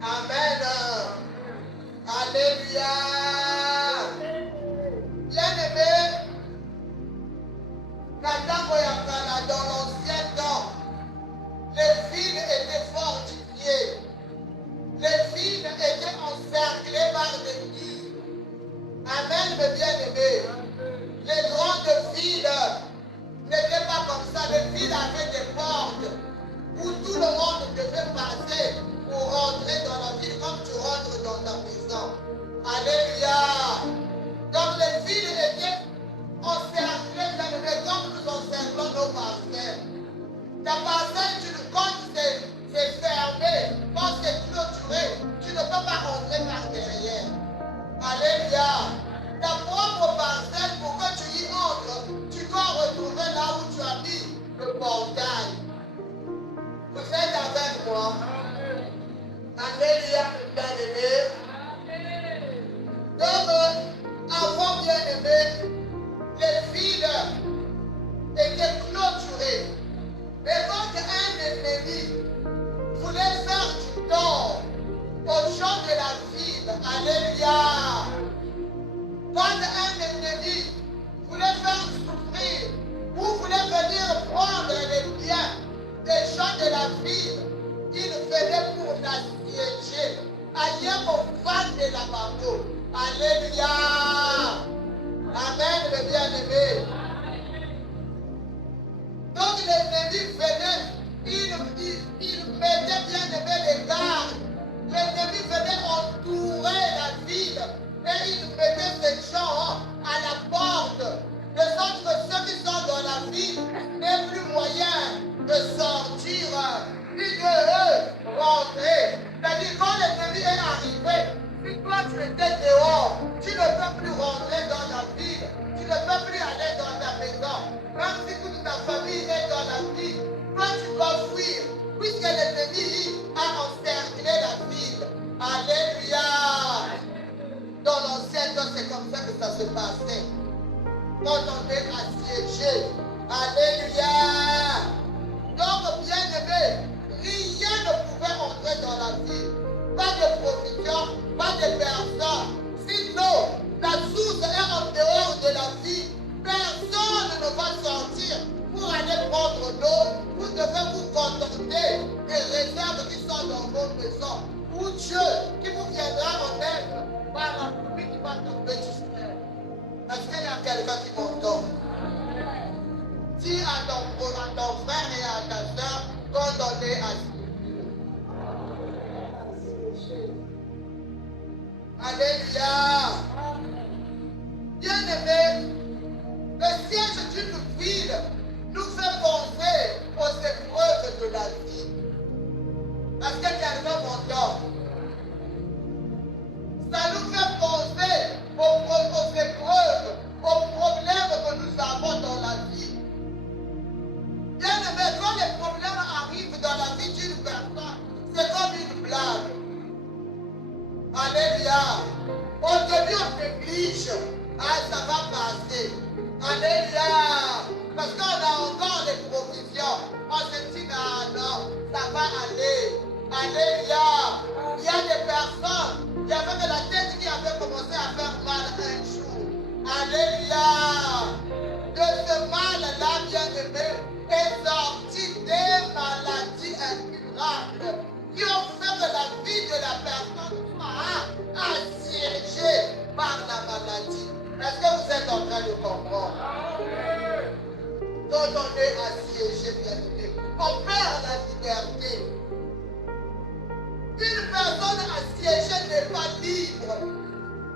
Amen. Alléluia. Bien-aimé, dans l'ancien temps, les villes étaient fortifiées. Les villes étaient encerclées par des murs. Amen, mes bien-aimés. Les grandes villes n'étaient pas comme ça. Les villes avaient des portes où tout le monde devait passer pour rentrer dans la ville comme tu rentres dans ta maison. Alléluia. Donc les villes étaient encerclées, bien-aimés, comme nous encerclons nos parcelles. Ta parcelle, quand c'est fermé, quand c'est clôturé, tu ne peux pas rentrer par derrière. Alléluia. Ta propre parcelle, pour que tu y entres, tu dois retrouver là où tu as mis le portail. Vous êtes avec moi? Alléluia, bien-aimé. Donc, avant, bien-aimé, les villes étaient clôturées. Mais quand un ennemi voulait faire du tort aux gens de la ville, alléluia. Quand un ennemi voulait faire souffrir ou voulait venir prendre les biens des gens de la ville, il venait pour l'assiéger. Ailleurs au fan de la bateau. Alléluia. Amen, le bien-aimé. Donc l'ennemi venait, il mettait bien-aimé les gardes. L'ennemi venait entourer la ville et il mettait ces gens à la porte. De sorte que ceux qui sont dans la ville n'aient plus moyen de sortir, ni de eux rentrer. C'est-à-dire quand l'ennemi est arrivé, si toi tu étais dehors, tu ne peux plus rentrer dans la ville, tu ne peux plus aller dans ta maison. Même si toute ta famille est dans la ville, toi tu dois fuir, puisque l'ennemi a encerclé la ville. Alléluia. Dans l'ancien temps, c'est comme ça que ça se passait. Quand on est assiégé. Alléluia. Donc, bien-aimé, rien ne pouvait entrer dans la ville. Pas de provision, pas de personne. Sinon, la source est en dehors de la ville. Personne ne va sortir pour aller prendre l'eau. Vous devez vous contenter des réserves qui sont dans vos maisons. Ou Dieu qui vous viendra en aide par la pluie qui va tomber du ciel. Est-ce qu'il y a quelqu'un qui m'entend? Dis à ton frère et à ta soeur quand on est assiégé. Alléluia. Bien-aimé, le siège d'une ville nous fait penser aux épreuves de la vie. Est-ce que quelqu'un m'entend? Ça nous fait penser aux épreuves, aux problèmes que nous avons dans la vie. Bien-aimé, quand les problèmes arrivent dans la vie d'une personne, c'est comme une blague. Alléluia. Au début, on néglige. Ah, ça va passer. Alléluia. Parce qu'on a encore des provisions. On se dit, non, ça va aller. Alléluia. Il y a des personnes, il y avait de la tête qui avait commencé à faire mal un jour. Alléluia. De ce mal-là, bien-aimé, est sorti des maladies incurables qui ont fait que la vie de la personne soit assiégée par la maladie. Est-ce que vous êtes en train de comprendre? Quand on est assiégé, bien-aimé, on perd la liberté. Une personne assiégée n'est pas libre.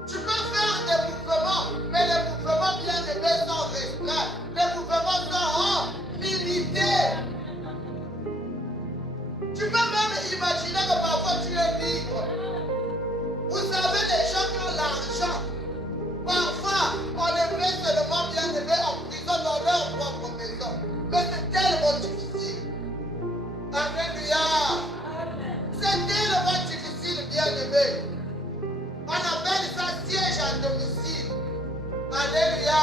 Tu peux faire des mouvements, mais les mouvements bien-aimés sont restreints. Les mouvements sont limités. Tu peux même imaginer que parfois tu es libre. Vous savez, les gens qui ont l'argent, parfois on les met seulement bien-aimés en prison dans leur propre maison. Mais c'est tellement difficile. Alléluia. C'est tellement difficile. bien-aimé. On appelle ça siège à domicile. Alléluia.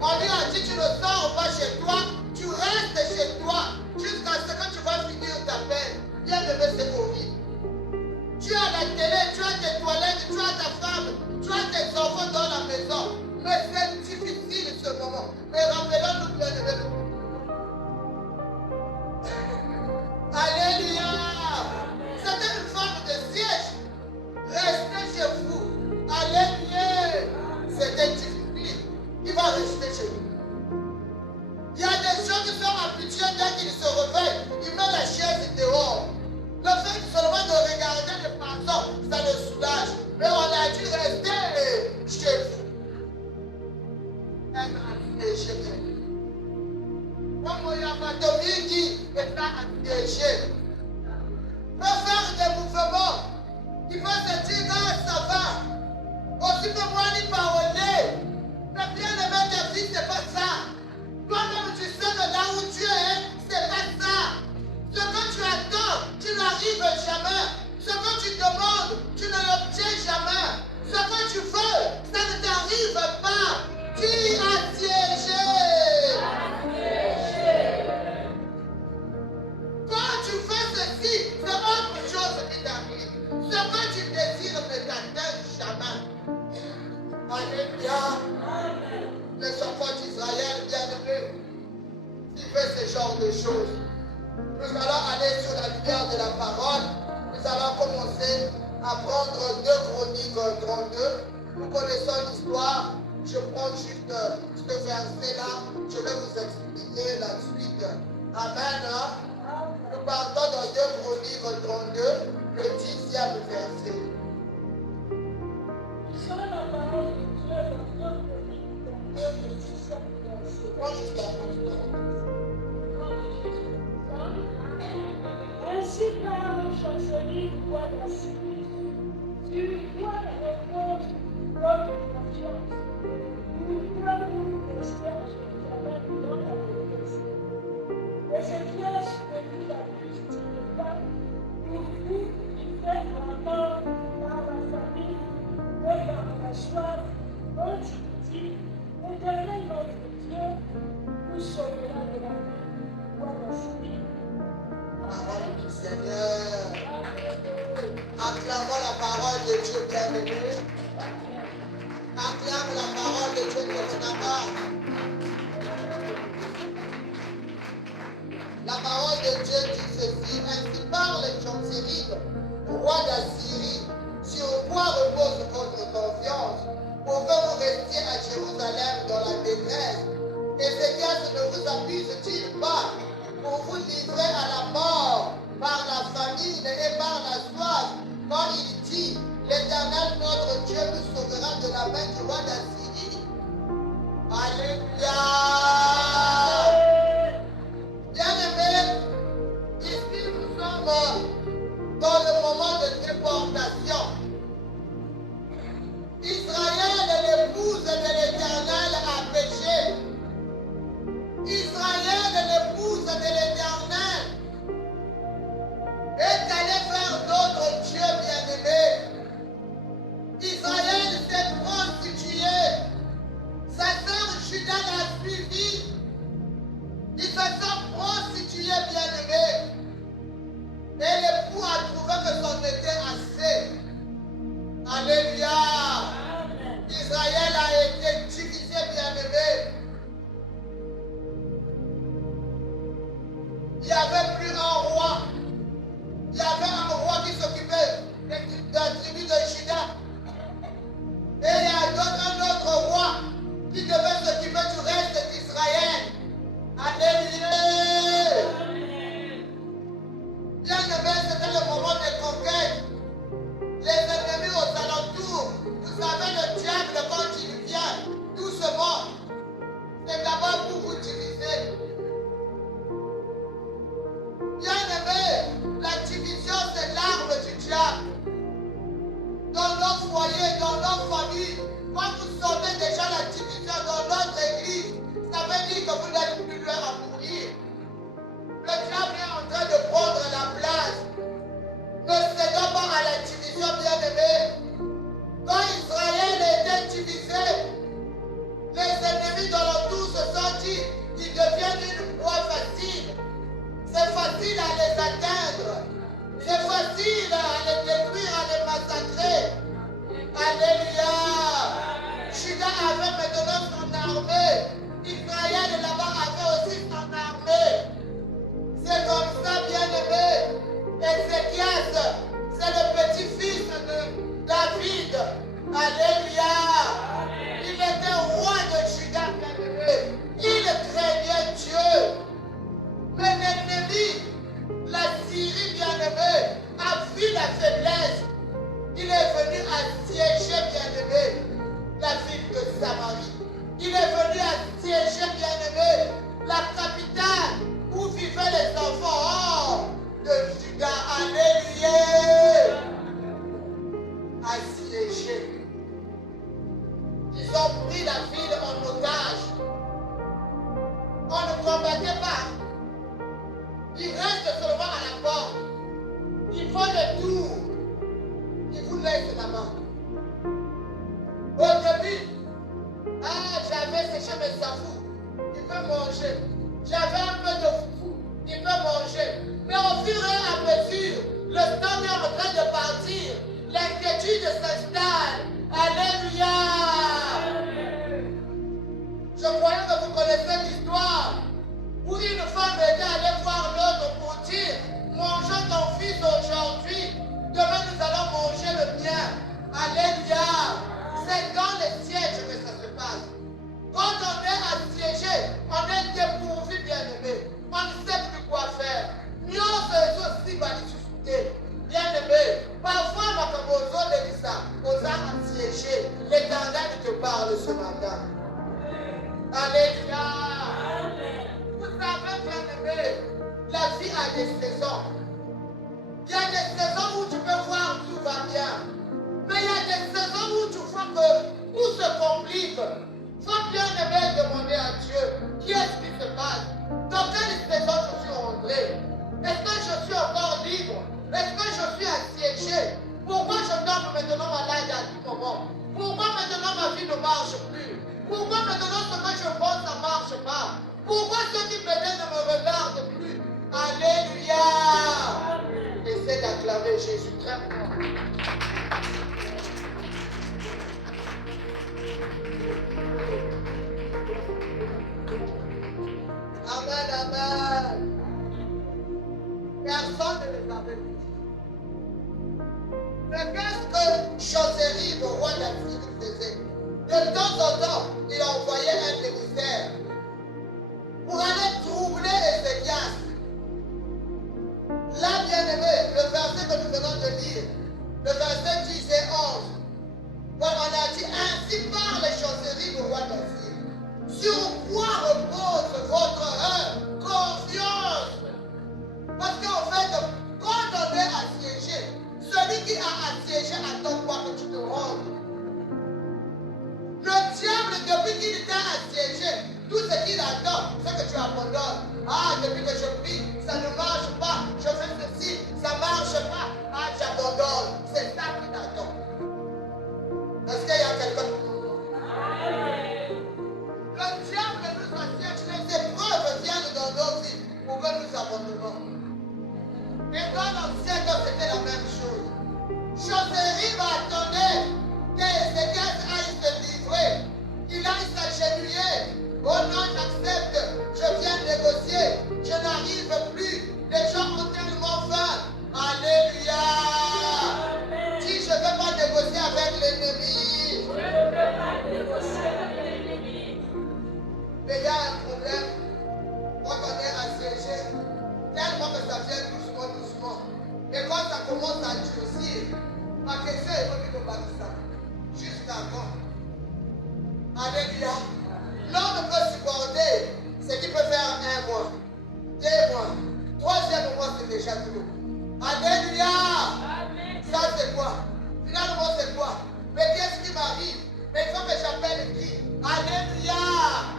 On lui a dit, tu ne sors pas chez toi, tu restes chez toi jusqu'à ce que tu vas finir ta peine. Bien-aimé, c'est horrible. Tu as la télé, tu as tes toilettes, tu as ta femme, tu as tes enfants dans la maison. Mais c'est difficile ce moment. Mais rappelons-nous, bien-aimé. Alléluia. C'était une forme de siège. Restez chez vous. Alléluia. C'était difficile. Il va rester chez vous. Il y a des gens qui sont habitués dès qu'ils se réveillent. Ils mettent la chaise dehors. Le fait seulement de regarder les passants, ça le soulage. Mais on a dû rester chez vous. Chez vous. Comme il y a Matomie qui est assiégé. Peut faire des mouvements. Il peut se dire, ah, ça va. Aussi peut moi lui parler. Mais bien aimé ta vie, c'est pas ça. Toi-même, tu sais que là où tu es, c'est pas ça. Ce que tu attends, tu n'arrives jamais. Ce que tu demandes, tu ne l'obtiens jamais. Ce que tu veux, ça ne t'arrive pas. Tu es assiégé. Quand tu fais ceci, c'est autre chose qui t'arrive. Ce que tu désires ne t'atteint jamais. Alléluia. Les enfants d'Israël, bien-aimés, s'ils font ce genre de choses, nous allons aller sur la lumière de la parole. Nous allons commencer à prendre 2 Chroniques 32. Nous connaissons l'histoire. Je prends juste ce verset-là. Je vais vous expliquer la suite. Amen. Nous partons dans 2 Chroniques 32, le 10e verset. Ainsi parle le chancelier du roi d'Assyrie. Tu dois la réponse l'homme de confiance. Nous devons rester à Jérusalem dans la pauvreté. Ézéchiel subit la justice de Dieu pour vous qui faites la mort par la famine et par la soif, dont tu dis, Éternel notre Dieu, nous sauvera de la main du roi d'Assyrie. Parole du Seigneur. Acclamons la parole de Dieu bien-aimé. Acclame la parole de Dieu bien-aimé. La parole de Dieu dit ceci. Ainsi parle Sanchérib, roi d'Assyrie. Sur quoi repose votre confiance? Pour que vous restiez à Jérusalem dans la détresse. Ézéchias ne vous abuse-t-il pas pour vous livrer à la mort par la famine et par la soif, quand il dit, l'Éternel notre Dieu nous sauvera de la main du roi d'Assyrie? Alléluia. Bien-aimés, ici nous sommes dans le moment de déportation. Israël, l'épouse de l'Éternel, a péché. Israël, l'épouse de l'Éternel, est allé vers d'autres dieux bien-aimés. Israël s'est prostitué. Sa sœur Judas l'a suivi. Ils se sont prostitués bien-aimés. Et l'époux a trouvé que c'en était assez. fait le tour. Il vous laisse là-bas. Au début, j'avais séché mes safous. Il peut manger. J'avais un peu de foufou. Il peut manger. Mais au fur et à mesure, le temps est en train de partir. L'inquiétude s'installe. Alléluia. Je croyais que vous connaissez l'histoire où une femme était allée voir l'autre pour dire, mangeons ton fils aujourd'hui, demain nous allons manger le mien. Alléluia. C'est dans les sièges que ça se passe. Quand on est assiégé, on est dépourvu, bien-aimé. On ne sait plus quoi faire. Nous sommes aussi balisés. Bien-aimé, parfois, on a dit ça. On a assiégé. L'Éternel te parle ce matin. Alléluia. Vous savez, bien-aimé, la vie a des saisons. Il y a des saisons où tu peux voir tout va bien. Mais il y a des saisons où tu vois que tout se complique. Il faut bien aimer demander à Dieu, qu'est-ce qui se passe? Dans quelle saison je suis entré? Est-ce que je suis encore libre? Est-ce que je suis assiégé? Pourquoi je tombe maintenant malade à tout moment? Pourquoi maintenant ma vie ne marche plus? Pourquoi maintenant ce que je pense ne marche pas? Pourquoi ceux qui m'aidaient ne me regardent plus? Alléluia! Essaie d'acclamer Jésus très fort. Amen, amen. Personne ne les avait dit. Mais qu'est-ce que Choseri, le roi d'Assyrie, faisait? De temps en temps, il envoyait un émissaire pour aller troubler Ézéchias. Là, bien-aimé, le verset que nous venons de lire, le verset 10 et 11, on a dit, ainsi parle Choseri, le roi d'Assyrie. Sur quoi repose votre confiance? Parce qu'en fait, quand on est assiégé, celui qui a assiégé attend quoi que tu te rendes. Le diable, depuis qu'il t'a assiégé, tout ce qu'il attend, c'est que tu abandonnes. Depuis que je prie, ça ne marche pas. Je fais ceci, ça ne marche pas. J'abandonne. C'est ça qu'il attend. Est-ce qu'il y a quelqu'un qui comprend? Le diable nous assiège, les épreuves viennent dans nos vies pour que nous abandonnons. Et dans l'ancien temps, c'était la même chose. Choseri va attendre qu'Ézéchias aille se livrer. Il aille s'agenouiller. Oh non, j'accepte. Je viens négocier. Je n'arrive plus. Les gens ont tellement faim. Alléluia. Dis, je ne veux pas négocier avec l'ennemi. Je ne veux pas négocier avec l'ennemi. Mais il y a un problème. Quand on est assiégé, tellement que ça vient doucement, doucement. Et quand ça commence à durcir, ma question est venue de Bakissa. Juste avant. Alléluia. L'homme peut supporter ce qui peut faire 1 mois, 2 mois, 3e mois, c'est déjà tout. Alléluia. Amen. Ça c'est quoi? Finalement c'est quoi? Mais qu'est-ce qui m'arrive? Mais il faut que j'appelle qui? Alléluia.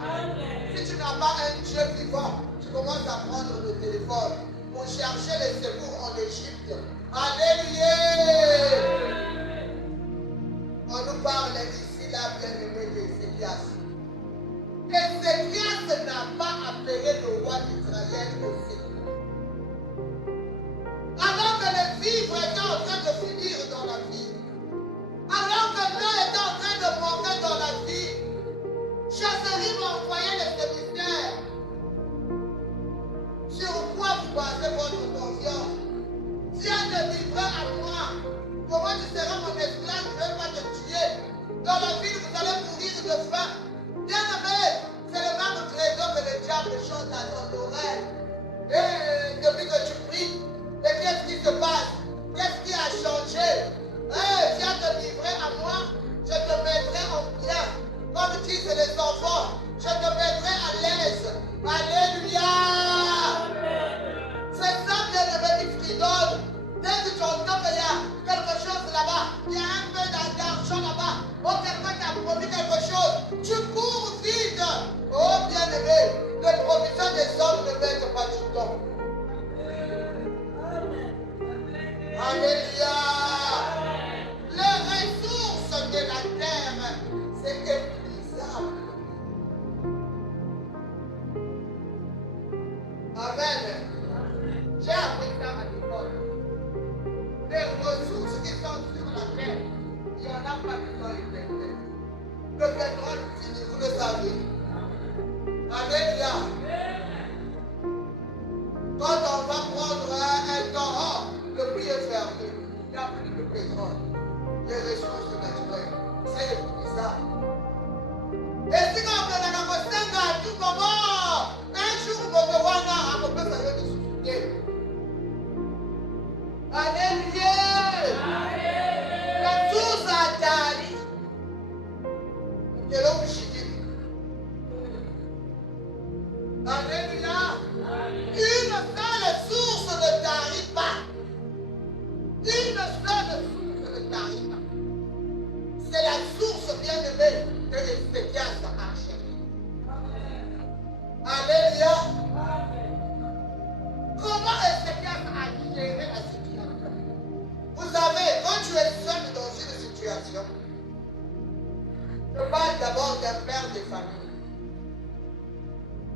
Amen. Si tu n'as pas un Dieu vivant, tu commences à prendre le téléphone pour chercher les secours en Égypte. Alléluia. On nous parle ici, là, bien-aimé d'Ézéchias. Ézéchias n'a pas appelé le roi d'Israël aussi. Alors que les vivres étaient en train de finir dans la vie, alors que l'eau était en train de manquer dans la vie, Choseri m'a envoyé les émissaires. Sur quoi vous basez votre confiance? Viens te livrer à moi. Comment tu seras mon esclave? Je ne vais pas te tuer. Dans la ville, vous allez mourir de faim. Bien-aimé, c'est le même credo que le diable chante à ton oreille. Et depuis que tu pries, et qu'est-ce qui se passe? Qu'est-ce qui a changé? Viens te livrer à moi, je te mettrai en bien. Comme disent les enfants, je te mettrai à l'aise. Alléluia! C'est ça, bien-aimé, qui fridole. Dès que tu entends qu'il y a quelque chose là-bas, il y a un peu d'argent là-bas, oh, quelqu'un t'a promis quelque chose, tu cours vite. Oh, bien-aimé, les provisions des hommes ne mettent pas du temps. Alléluia. Les ressources de la terre, c'est épuisable. Amen. J'ai appris ça à l'école. Les ressources qui sont sur la terre, il n'y en a pas qui sont éternelles. Le pétrole finit, vous le savez. Alléluia. Quand on va prendre un torrent, le puits est fermé. Il n'y a plus de pétrole. Les ressources naturelles, c'est épuisable. Et si on a un tout moment, un jour, on peut voir un peu de souffler. Alléluia. La source à Dari. C'est là où je dis. Alléluia. Une seule source ne tarit pas. Une seule source ne tarit pas. C'est la source bien-aimée de l'Ézéchias a acheté. Alléluia. Comment Ézéchias a géré la situation? Vous savez, quand tu es seul dans une situation, je parle d'abord d'un père de famille.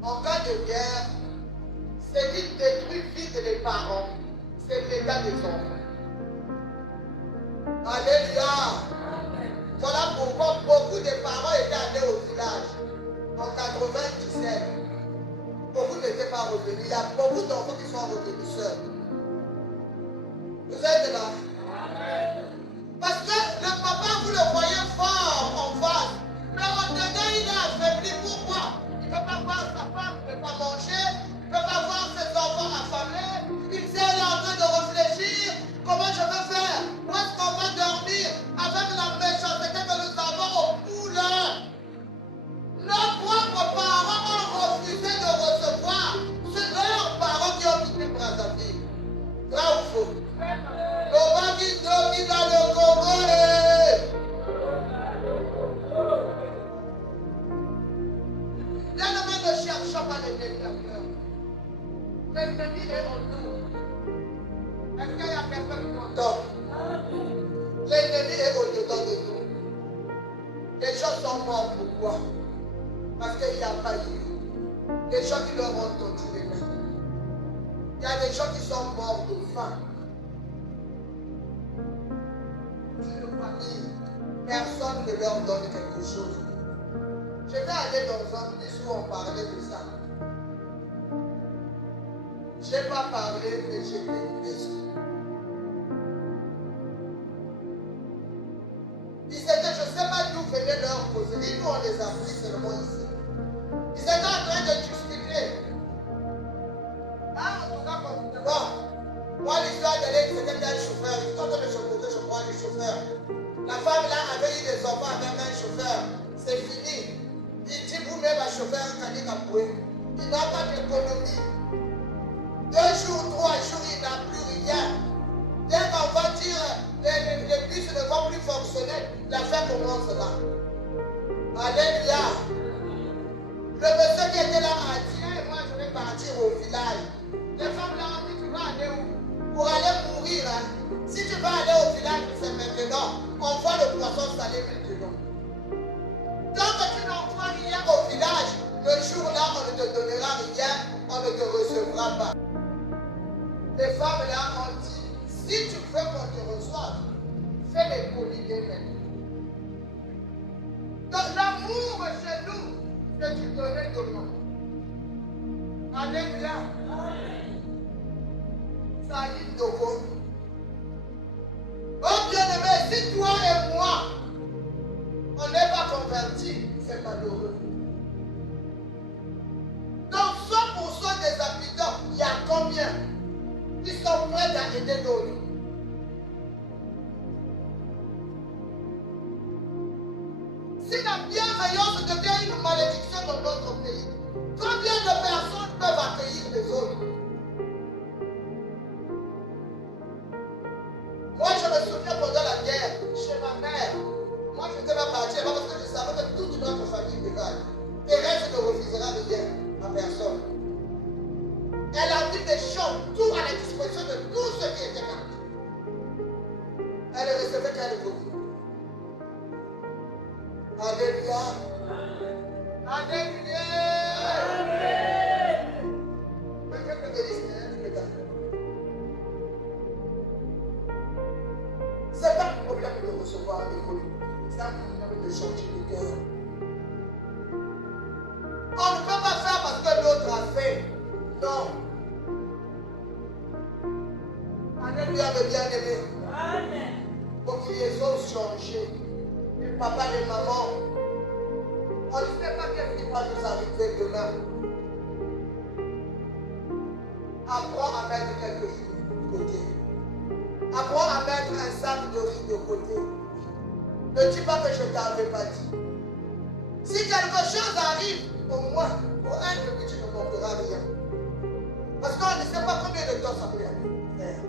En cas de guerre, ce qui détruit vite les parents, c'est l'état des enfants. Alléluia. Voilà pourquoi beaucoup de parents étaient allés au village. En 97, beaucoup n'étaient pas revenus. Il y a beaucoup d'enfants qui sont revenus seuls. Vous êtes là? Parce que le papa, vous le voyez fort en face. Mais en dedans, il est affaibli. Pourquoi? Il ne peut pas voir sa femme, il ne peut pas manger, il ne peut pas voir ses enfants affamés. Il est en train de réfléchir. Comment je vais faire? Où est-ce qu'on va dormir? Avec la méchanceté que nous avons au poule. Nos propres parents ont refusé de recevoir. C'est leurs parents qui ont quitté Brazzaville. Vrai ou faux? Comment qui dans le Congo? L'ennemi ne cherche pas l'ennemi à cœur. L'ennemi est en nous. Est-ce qu'il y a quelqu'un qui m'entend? L'ennemi est au-dedans de nous. Les gens sont morts pourquoi? Parce qu'il n'y a pas eu. Les gens qui leur ont torturé. Il y a des gens qui sont morts de faim. Une famille, personne ne leur donne quelque chose. Je vais aller dans un bus où on parlait de ça. Je n'ai pas parlé, mais j'ai écouté ça. Ils étaient, je ne sais pas d'où venaient leurs causeries, nous on les a pris seulement ici. Ils étaient en train de discuter. Ah, en tout cas, comme vous pouvez voir, moi l'histoire d'aller, c'était un chauffeur. Ils sont en train de se poser, je crois, du chauffeur. La femme là avait eu des enfants avec un chauffeur. C'est fini. Il dit vous-même à chauffeur Kani Kapoué. Il n'a pas d'économie. 2 jours, 3 jours, il n'a plus rien. Dès qu'on va dire les bus ne vont plus fonctionner, l'affaire commence là. Alléluia. Le monsieur qui était là a dit, moi je vais partir au village. Les femmes là ont dit, tu vas aller où? Pour aller mourir. Hein? Si tu vas aller au village, c'est maintenant. On voit le poisson salé maintenant. Tant que tu n'envoies rien au village, le jour là, on ne te donnera rien, on ne te recevra pas. Les femmes là ont dit, si tu veux qu'on te reçoive, fais les colliers maintenant. Donc l'amour chez nous, c'est du donner de moi. Alléluia. Ça y est, Dogo. Oh bien-aimé, si toi et moi, on n'est pas convertis, c'est malheureux. Dans 100% des habitants, il y a combien qui sont prêts à aider d'autres? Si la bienveillance devient une malédiction dans notre pays, combien de personnes peuvent accueillir les autres? Moi, je me souviens pendant la guerre, chez ma mère, moi je n'étais pas parti, parce que je savais que toute notre famille devait. Thérèse ne refusera rien à personne. Elle a mis des champs, tout à la disposition de tous ceux qui étaient partis. Elle recevait quel côté? Alléluia. Alléluia. C'est pas un problème de recevoir l'école. C'est un problème de changer de cœur. On ne peut pas faire parce que l'autre a fait. Non. Alléluia, mes bien-aimés. Amen. Pour qu'ils osent changer. Les papas, les mamans. On ne sait pas qu'est-ce qui va nous arriver demain. Apprends à mettre quelque chose de côté. Apprends à mettre un sac de riz de côté. Ne dis pas que je ne t'avais pas dit. Si quelque chose arrive, au moins, pour un que tu ne manqueras rien. Parce qu'on ne sait pas combien de temps ça peut faire.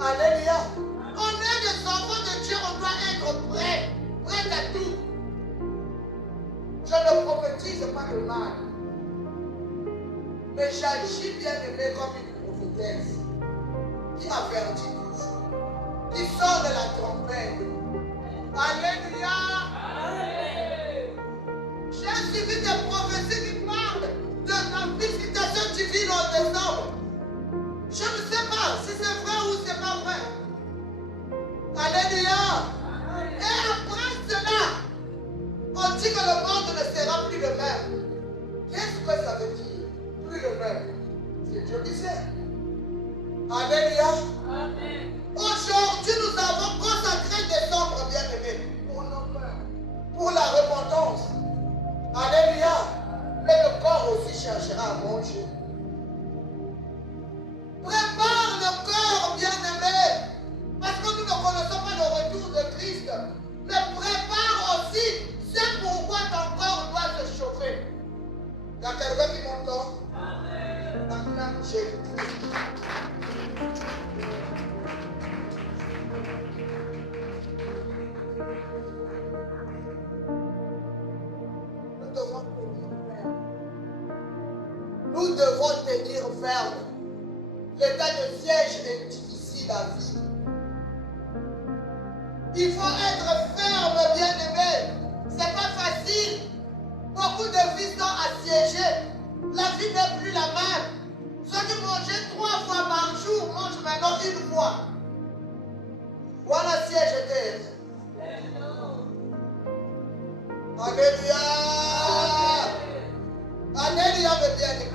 Alléluia. On est des enfants de Dieu, on doit être prêts. Prêts à tout. Je ne prophétise pas le mal. Mais j'agis bien aimé comme une prophétesse qui avertit toujours, qui sort de la trompette. Alléluia. J'ai suivi des prophéties qui parlent de la visitation divine en décembre. Je ne sais pas si c'est vrai ou c'est pas vrai. Alléluia. Et après cela, on dit que le monde ne sera plus le même. Qu'est-ce que ça veut dire? Plus le même. C'est Dieu qui sait. Alléluia. Amen. Aujourd'hui, nous avons consacré décembre, bien-aimés, pour nos cœurs, pour la repentance. Alléluia. Mais le corps aussi cherchera à manger. Prépare le cœur, bien-aimé, parce que nous ne connaissons pas le retour de Christ. Mais prépare aussi, c'est pourquoi ton corps doit se chauffer. Il y a quelqu'un qui m'entend? Amen. Nous devons tenir ferme. L'état de siège est difficile à vivre. Il faut être ferme, bien-aimé. C'est pas facile. Beaucoup de vies sont assiégées. La vie n'est plus la même. Ceux qui mangeaient 3 fois par jour mangent maintenant 1 fois. Voilà siège terre. Alléluia. Alléluia, mes bien-aimés.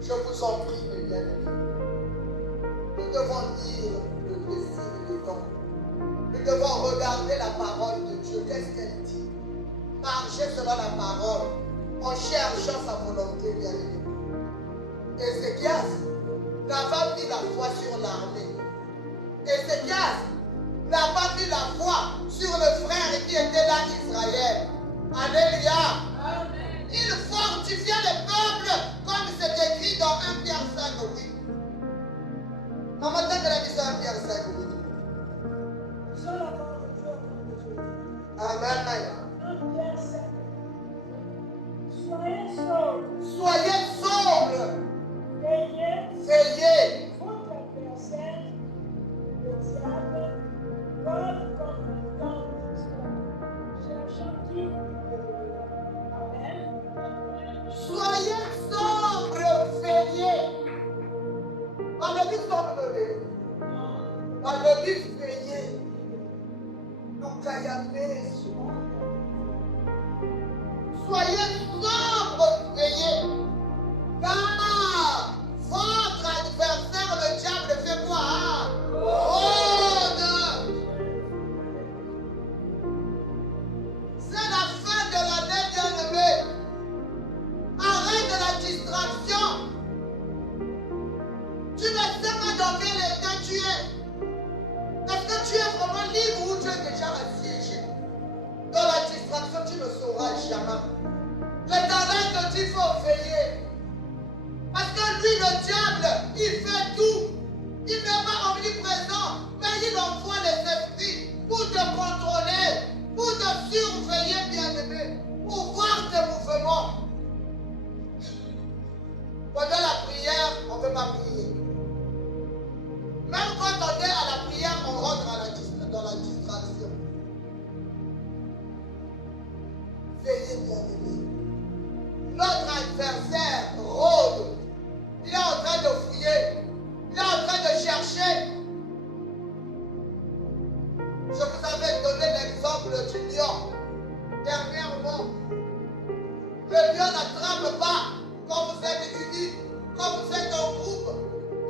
Je vous en prie, mes bien-aimés. Nous devons lire le récit du temps. Nous devons regarder la parole de Dieu. Qu'est-ce qu'elle dit? Marcher selon la parole en cherchant sa volonté, bien-aimé. Ézéchias n'a pas mis la foi sur l'armée. Ézéchias n'a pas mis la foi sur le frère qui était là, Israël. Alléluia. Il fortifiait le peuple comme c'est écrit dans 1 Pierre 5, oui. Maman, t'as de la mission 1 Pierre 5, oui. Amen. 1 Pierre 5. Soyez sobres. Soyez sobres. Veillez. Veillez. Votre adversaire, le diable, vole comme un temps d'histoire, cherchant qui Amen. Soyez sobres. Veillez. On a dit sobre. On a dit veillez. Nous caillamés. Soyez sobres, veillez. Car votre adversaire, le diable, fait quoi? Rôde. C'est la fin de l'année, bien-aimé. Arrête la distraction. Tu ne sais pas dans quel état tu es. Est-ce que tu es vraiment libre ou tu es déjà assiégé? Dans la distraction, tu ne sauras jamais. L'Éternel te dit qu'il faut veiller. Parce que lui, le diable, il fait tout. Il n'est pas omniprésent, mais il envoie les esprits pour te contrôler, pour te surveiller, bien-aimé, pour voir tes mouvements. Pendant la prière, on ne peut pas prier. Même quand on est à la prière, double du lion. Dernièrement, le lion n'attrape pas quand vous êtes unis, quand vous êtes en groupe.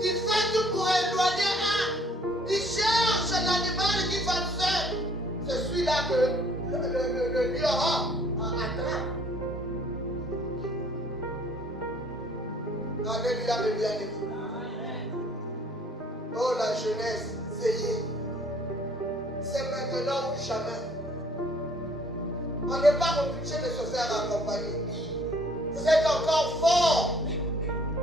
Il fait tout pour éloigner un. Il cherche l'animal qui va seul. C'est celui-là que le lion attrape. Alléluia, mes bien-aimés. Oh, la jeunesse, veillez. C'est maintenant ou jamais. On n'est pas obligé de se faire accompagner. Vous êtes encore forts.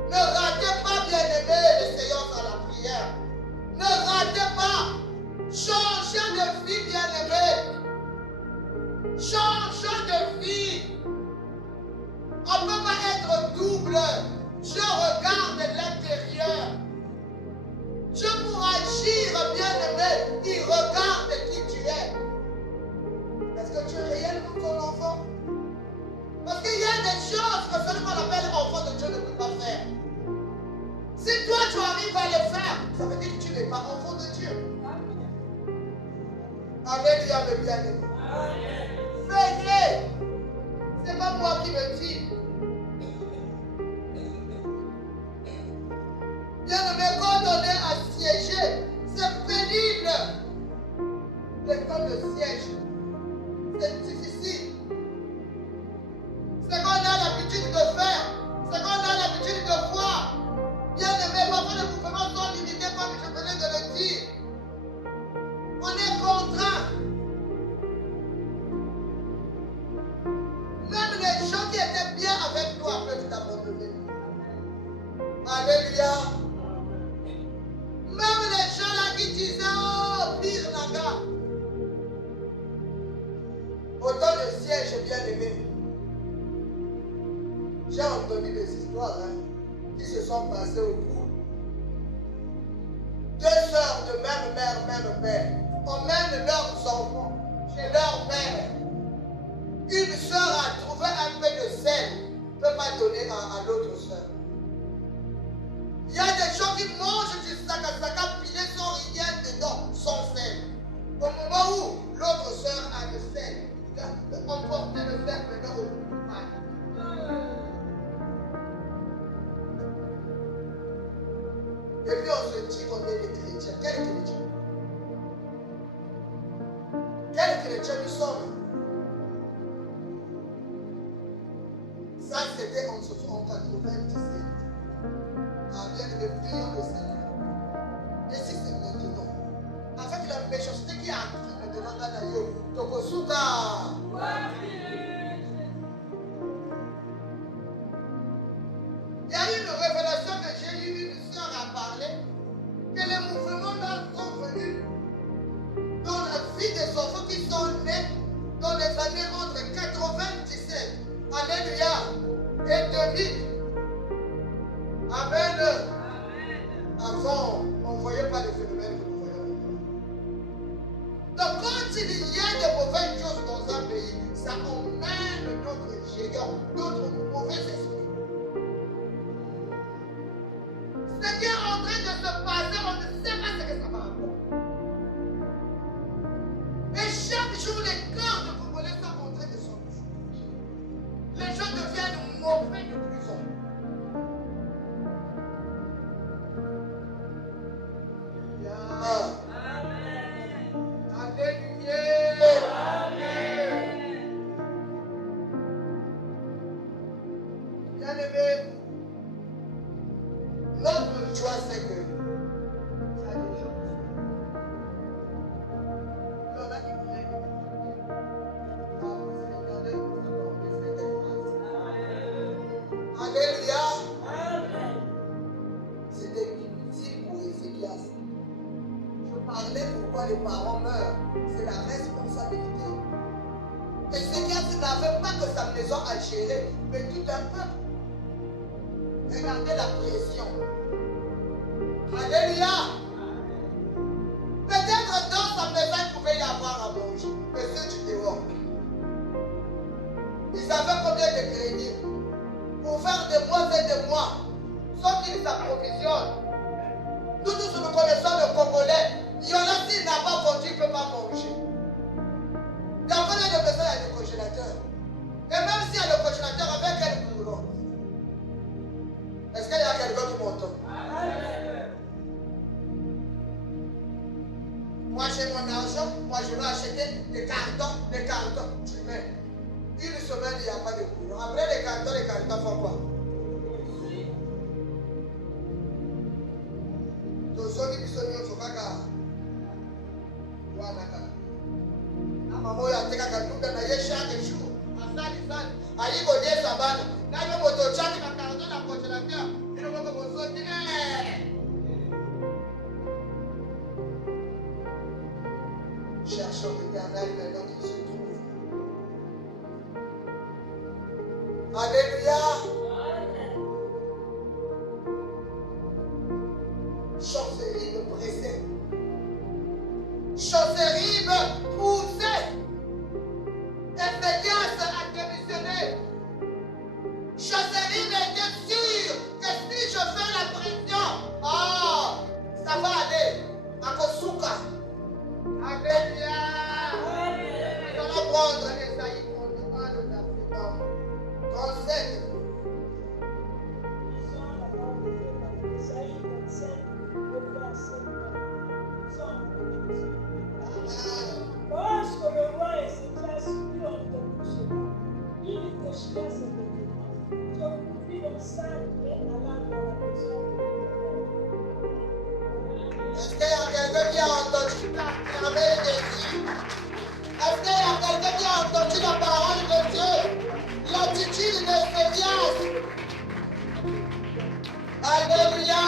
Ne ratez pas, bien-aimés, les séances à la prière. Ne ratez pas. Changez de vie, bien-aimés. Changeons de vie. On ne peut pas être double. Je regarde l'intérieur. Je pour agir, bien-aimé, il regarde qui tu es. Est-ce que tu es réel pour ton enfant? Parce qu'il y a des choses que seulement l'appel enfant de Dieu ne peut pas faire. Si toi tu arrives à les faire, ça veut dire que tu n'es pas enfant de Dieu. Alléluia, mes bien-aimés. Veillez. C'est pas moi qui le dis. Bien-aimé, quand on est assiégé, c'est pénible. Les temps de siège, c'est difficile. C'est qu'on a l'habitude de faire, c'est qu'on a l'habitude de voir. Bien-aimé, parfois les mouvements sont limités comme je venais de le dire. On est contraint. Même les gens qui étaient bien avec toi peuvent t'abandonner. Alléluia. Même les gens là qui disaient, oh, pire naga. Autant de sièges bien-aimés. J'ai entendu des histoires qui se sont passées au cours. Deux sœurs de même mère, même père emmènent leurs enfants chez leur mère. Une sœur a trouvé un peu de sel, ne peut pas donner à l'autre sœur. Il y a des gens qui mangent du saka pilé sans rien dedans, sans sel. Au moment où l'autre sœur a le sel, il a emporté le sel maintenant au bout du mal. Et puis on se dit qu'on est des chrétiens. Quel chrétien? Quel chrétien nous sommes? Ça c'était en 97. Ah bien, le prions le Seigneur. Et si c'est maintenant, avec la méchanceté qui a appris maintenant dans la yo, Tokosuka. Il y a eu une révélation que j'ai eue, une sœur a parlé, que les mouvements là sont venus dans la vie des enfants qui sont nés dans les années entre 97, alléluia, et 2000. Amen. Avant, on ne voyait pas les phénomènes que nous voyons maintenant. Donc, quand il y a des mauvaises choses dans un pays, ça emmène d'autres géants, d'autres mauvais esprits. Ce qui est en train de se passer, on ne sait pas ce que ça va apporter. Et chaque jour, les corps de Congolais sont en train de s'enfuir. Les gens deviennent mauvais de plus en plus. Bien-aimé, notre joie c'est que il y a des gens il y en a qui viennent. Alléluia. C'était difficile pour Ézéchias. Je parlais pourquoi les parents meurent. C'est la responsabilité. Ézéchias n'avait pas que sa maison à gérer, mais tout un peuple. Regardez la pression. Alléluia. Peut-être dans sa maison, il pouvait y avoir à manger. Mais ceux du dehors, ils avaient combien de crédits pour faire des mois et des mois, sans qu'ils s'approvisionnent. Nous tous nous connaissons le Congolais. Il y en a s'il n'a pas vendu, il ne peut pas manger. Dans compte. Est-ce qu'il y a quelqu'un qui m'entend? Moi j'ai mon argent, moi je vais acheter des cartons. Tu mets. Une semaine, il n'y a pas de courant. Après les cartons font quoi? Tozoni biso nyonso kaka. Wana kaka. Maman oyo atekaka ndunda na ye chaque jour. Asali. Ayi kodesa bana. Nayo moto chaki na carton na poche la bien. Ino moko bosoni. Cherchons l'Éternel maintenant qu'il se trouve. Alléluia. Chancerie pressée. Chancerie poussée. Ézéchias a démissionné. Chancerie était sûr que si je fais la pression, ça va aller. À Kosuka. Alléluia. Nous allons prendre Esaïe 31, le verset 37. Lorsque le roi Ézéchias fut entendu cela, il déchira ses vêtements, se couvrit en salle et alla dans la maison de l'Éternel. Est-ce qu'il y a quelqu'un qui a entendu la merveille de Dieu? Est-ce qu'il y a quelqu'un qui a entendu la parole de Dieu? L'attitude d'Ézéchias. Alléluia.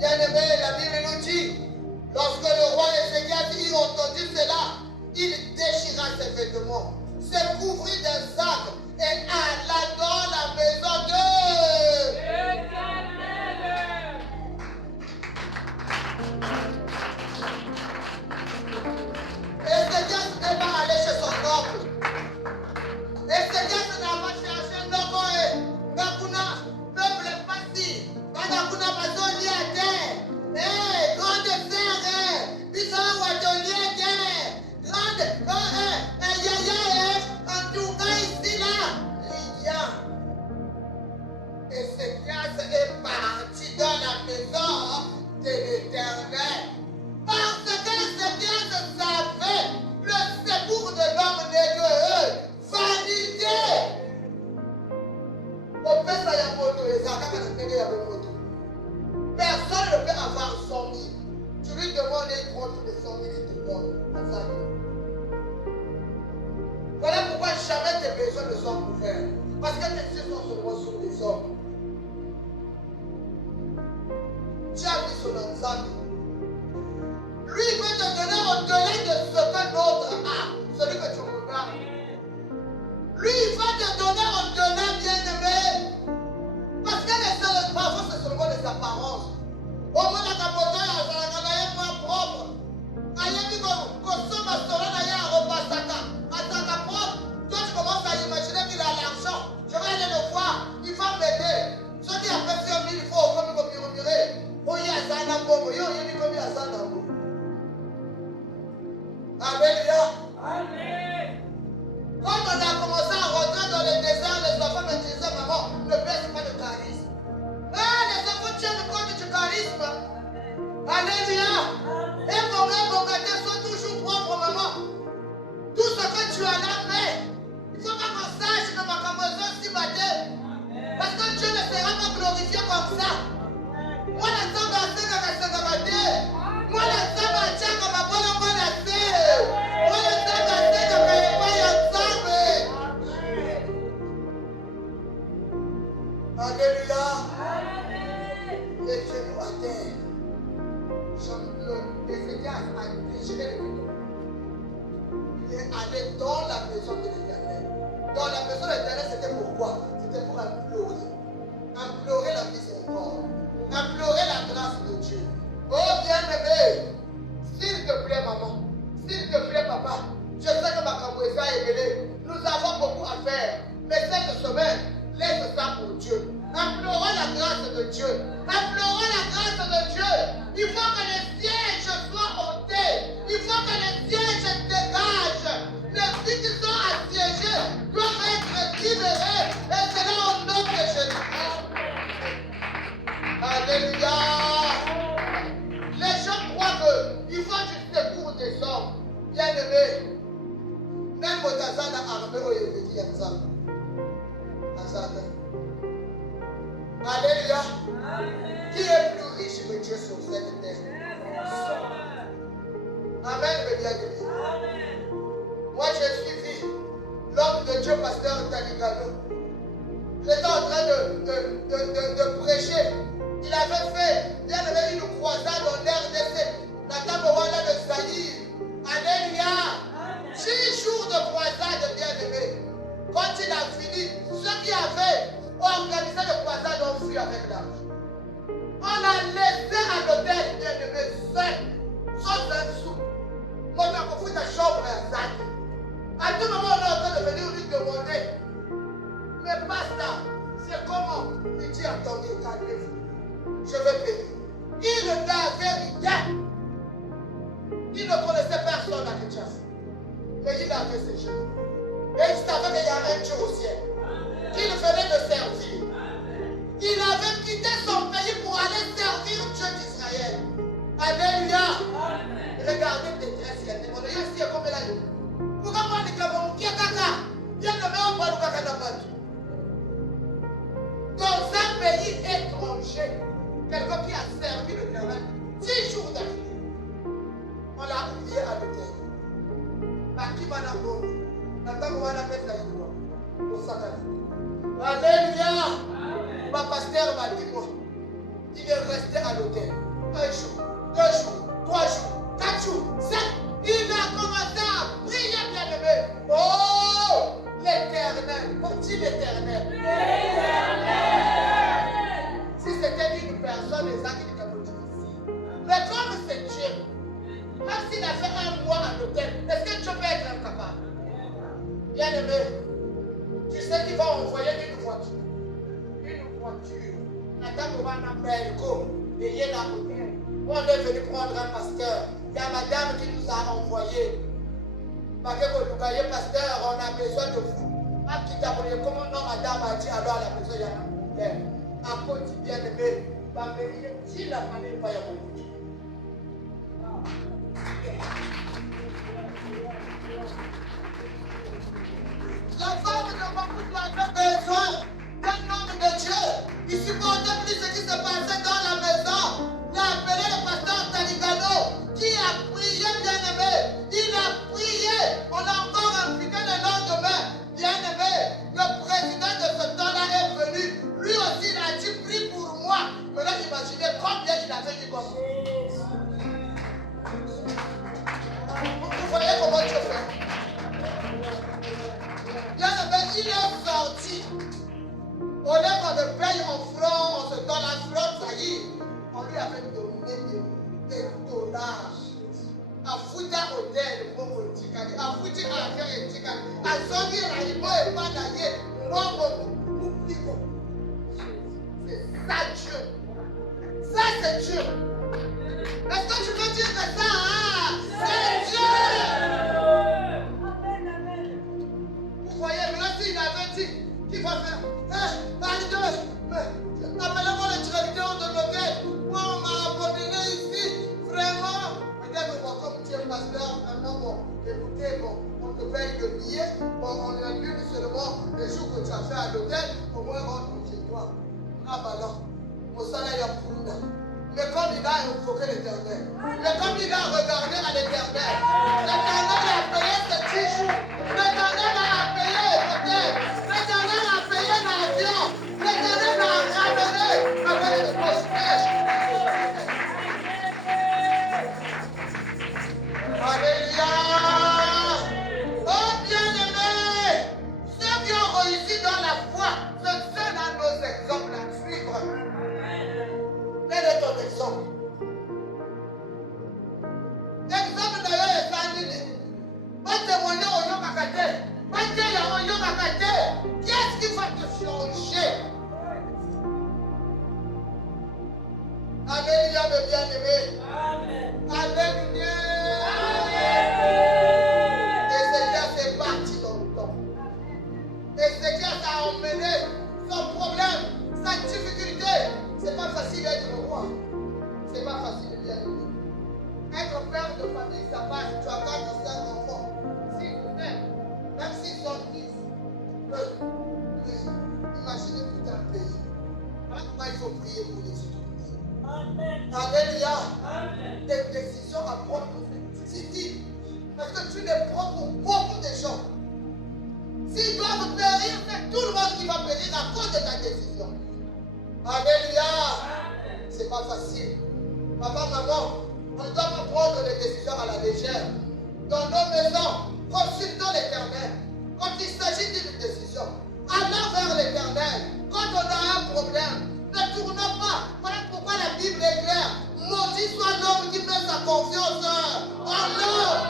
Bien-aimé, la Bible nous dit, lorsque le roi Ézéchias eut entendu cela, il déchira ses vêtements, se couvrit d'un sac et alla dans la maison de Ézéchias n'est pas allé chez son oncle. Ézéchias n'a pas cherché Nogoé, Bakuna, peuple facile, Bakuna Bazoli à terre. Grande sœur, Bissau Atelier, grande, en tout cas ici là, Lydia. Ézéchias est parti dans la maison de l'Éternel. Parce que Ézéchias savait le secours de l'homme négueux, vanité. On peut ça y a moto, et ça, quand on a moto. Personne ne peut avoir 100 000. Tu lui demandes une compte de 100 000, il te donne. Voilà pourquoi jamais tes besoins ne sont couverts. Parce que tes yeux sont seulement sur les hommes. Tu as mis son ensemble. Lui, il peut te donner au-delà de ce que l'autre a. Celui que tu regardes. Lui, il va te donner au-delà, bien-aimé. Parce que les parfois, c'est seulement des apparences. Au moins, la capote, elle est moins propre. Elle est plus comme ça, elle a repassaka. Attends, propre. Toi, tu commences à imaginer qu'il a l'argent. Je vais aller le voir. Il va m'aider. Ce qui a fait 100 000, il faut comme il faut mirer. Oh, il y a ça, il y a ça. Alléluia. Amen. Quand on a commencé à rentrer dans le désert, les enfants me disaient, maman, ne baisse pas de charisme. Les enfants tiennent compte du charisme. Alléluia. Et mon côté, sois toujours propre, maman. Tout ce que tu as là, mais Il faut pas qu'on sache que ma camoison si battue. Parce que Dieu ne sera pas glorifié comme ça. Moi, la somme à ce que je vais moi, la somme à ce que ma bonne bonne à ce. Moi, la somme à ce que je vais pas ensemble. Alléluia. Les genoux à terre. Ézéchias a déchiré les genoux. Il est allé dans la maison de l'Éternel. Dans la maison de l'Éternel, c'était pourquoi? C'était pour implorer. Implorer la miséricorde. Implorer la grâce de Dieu. Oh bien-aimé, s'il te plaît maman, s'il te plaît papa, je sais que ma camouflage est mêlée. Nous avons beaucoup à faire. Mais cette semaine, laisse ça pour Dieu. Implorons la grâce de Dieu. Implorons la grâce de Dieu. Il faut que les sièges soient ôtés. Il faut que les sièges dégagent. Les filles qui sont assiégées doivent être libérées. Et c'est là au nom de Jésus. Alléluia. Les gens croient qu'il faut du secours des hommes. Bien-aimés. Même au Tazana armé au Yévédi Yanzam. Tazana. Alléluia. Qui est plus riche que Dieu sur cette terre? Amen, mes bien-aimés. Moi, j'ai suivi l'homme de Dieu, pasteur Taligano. Il était en train de prêcher. Il avait fait, il avait une croisade en RDC, la Taborana de Zaïre. Alléluia. 6 jours de croisade, bien-aimés. Quand il a fini, ceux qui avaient organisé le croisade ont fui avec l'argent. On a laissé à l'hôtel, bien-aimé, seul, sans un sou. On a compris ta chambre à Zach. À tout moment, on est en train de venir lui demander. Mais pas ça. C'est comment? Il dit, attendez, calmez-vous. Je vais payer. Il n'avait rien. Il ne connaissait personne à Kinshasa. Mais il avait ses choses. Et il savait qu'il y a un Dieu au ciel. Qu'il venait de servir. Il avait quitté son pays pour aller servir Dieu d'Israël. Alléluia. Regardez détresse, il y a des mondes. Il y a aussi comme là. Pourquoi moi, les Camerounais, qui est caca? Il y a le meilleur pas le caca d'abord. Dans un pays étranger, quelqu'un qui a servi le terrain 10 jours d'affilée, on l'a oublié à l'hôtel. Qui va la bombe? N'attends pas la mettre là. Au Satan. Alléluia. Ma pasteur m'a dit moi. Il est resté à l'hôtel. 1 jour, 2 jours, 3 jours, 4 jours, 5. Il a commencé à prier, bien-aimé. Oh, l'Éternel. Pour-t-il l'Éternel? Si c'était une personne, les actes de Cameroun. Mais comme c'est Dieu, même s'il a fait 1 mois à l'hôtel, est-ce que Dieu peut être incapable? Bien-aimé, tu sais qu'il va envoyer une voiture. Une voiture. Madame Owana Belko, et Yéna Hôtel. On est venu prendre un pasteur. Il y a madame qui nous a envoyé. Parce que vous voyez, pasteur, on a besoin de vous. À qui t'a voulu, comment non, madame a dit alors à la maison, il y a un problème. À cause du bien-aimé, ma mère, si la famille pas y a beaucoup. La femme de beaucoup avait besoin d'un homme de Dieu. Il supportait plus ce qui se passait dans la maison. Il a appelé le pasteur Taligano qui a prié, bien-aimé. Il a prié. On a encore invité le lendemain. Bien-aimé, le président de ce temps-là est venu. Lui aussi, il a dit, prie pour moi. Maintenant, imaginez combien il avait eu comme ça. Vous voyez comment Dieu fait? Bien-aimé, il est sorti. Au lieu qu'on le paye en francs, on se donne la flotte, ça y est. On lui avait donné des dollars. À foutre hôtel, pour le ticali. À foutre à la et ticali. À sonner la ribo et pas d'ailleurs. Non, c'est ça Dieu. Ça c'est Dieu. Est-ce que tu veux dire que ça, hein? C'est Dieu. Vous voyez, maintenant s'il avait dit qu'il va faire. Appelez-moi le directeur de l'hôtel. Moi, on m'a abandonné ici. Vraiment. Peut-être comme tu es pasteur, maintenant, bon, écoutez, bon, on te paye le billet. Bon, on annule ce à l'hôtel, au moins rentre chez toi. Ah bah non, mon salaire est pour nous. Mais comme il a invoqué l'Éternel, mais comme il a regardé à l'Éternel, l'Éternel a payé ce titre, l'Éternel a payé l'hôtel, l'Éternel a payé l'avion, l'Éternel a ramené avec le prospère. Alléluia! Oh bien-aimés, ceux qui ont réussi dans la foi, ce sont dans nos exemples à suivre. Quel est ton exemple? L'exemple d'ailleurs est annulé. Va témoigner au Yom-Akate. Va dire au Yom-Akate. Qu'est-ce qui va te changer? Alléluia, mes bien-aimés. Alléluia. Ézéchias s'est parti dans le temps. Ézéchias a emmené son problème, sa difficulté. C'est pas facile d'être roi. C'est pas facile de bien aimer. Être père de famille, ça passe. Tu as 4 ou 5 enfants. Si vous faites, même s'ils sont 10, imaginez tout un pays. Voilà pourquoi il faut prier pour les autres. Alléluia. Des décisions à prendre. C'est dit. Parce que tu les prends pour beaucoup de gens. S'ils doivent périr, c'est tout le monde qui va périr à cause de ta décision. Alléluia. C'est pas facile. Papa, maman, on ne doit pas prendre les décisions à la légère. Dans nos maisons, consultons l'Éternel. Quand il s'agit d'une décision, allons vers l'Éternel. Quand on a un problème, ne tournons pas. Voilà pourquoi la Bible est claire. Maudit soit l'homme qui met sa confiance en l'homme.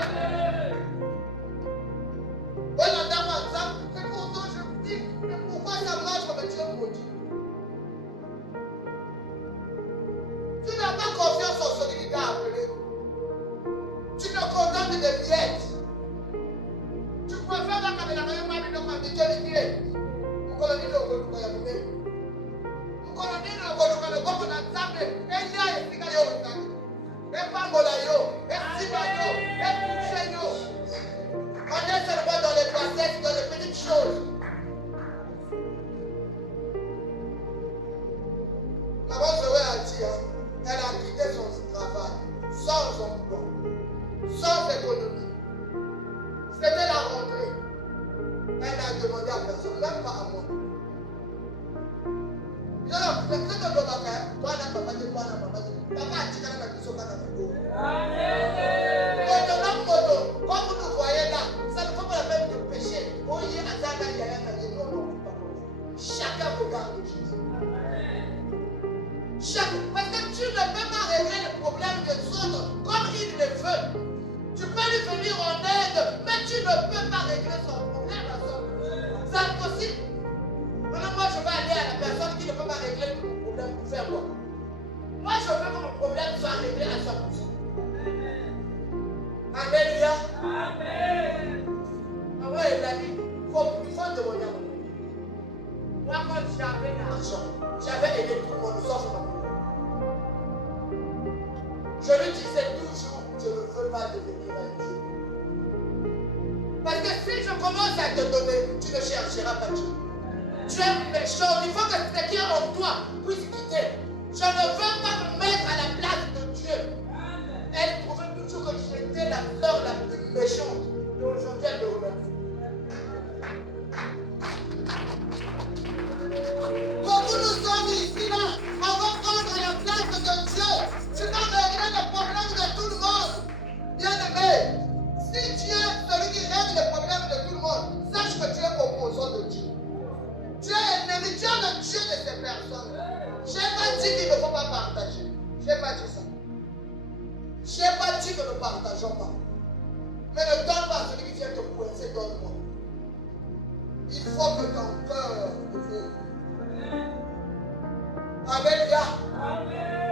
Voilà d'abord ça. C'est pourtant je vous dis, mais pourquoi ça marche comme Dieu maudit? Tu n'as pas confiance en celui qui t'a appelé. Tu te contentes des miettes. Tu préfères la caméra, mais pas de ma vie. Vous connaissez le groupe de la vie. Vous connaissez le groupe de la vie. Et il y a un petit gars. Et pas Molayo. Et Sibayo. Et Poucheyo. On est seulement dans les bassesses, dans les petites choses. Maman Zoé a dit, elle a quitté son travail, sans emploi, sans économie. C'était la rentrée. Elle a demandé à personne, même pas à moi. Je dis, mais quand on va faire, toi, la papa, tu vas la papa, tu vas pas attirer la question dans la vidéo. Quand vous nous voyez là, ça ne faut pas la peine de pécher. Oye, Azana, Yaya, non, non, pas comme ça. Chacun regarde Jésus. Parce que tu ne peux pas régler les problèmes des autres comme il le veut. Tu peux lui venir en aide, mais tu ne peux pas régler son problème à son. C'est impossible. Maintenant, moi, je vais aller à la personne qui ne peut pas régler mon problème pour faire moi. Moi, je veux que mon problème soit réglé à 100%. Alléluia. Amen. Ah ouais, il a dit, il faut demander à mon Dieu. Moi, quand j'avais l'argent, j'avais aidé tout le monde, sauf ma mère. Je lui disais toujours, je ne veux pas devenir un Dieu. Parce que si je commence à te donner, tu ne chercheras pas Dieu. Tu es méchant, il faut que ce qui est en toi puisse quitter. Je ne veux pas me mettre à la place de Dieu. Elle trouvait toujours que j'étais la fleur la plus méchante. Et aujourd'hui, elle me remercie. Beaucoup nous sommes ici là, on va prendre la place de Dieu. Tu vas régler les problèmes de tout le monde. Bien aimé, si tu es celui qui règle les problèmes de tout le monde, sache que tu es opposant de Dieu. Tu es ennemi, tu es le Dieu de ces personnes. Je n'ai pas dit qu'il ne faut pas partager. Je n'ai pas dit ça. Je n'ai pas dit que ne partageons pas. Mais ne donne pas à celui qui vient te coincer, donne-moi. Il faut que ton cœur ouvre. Alléluia.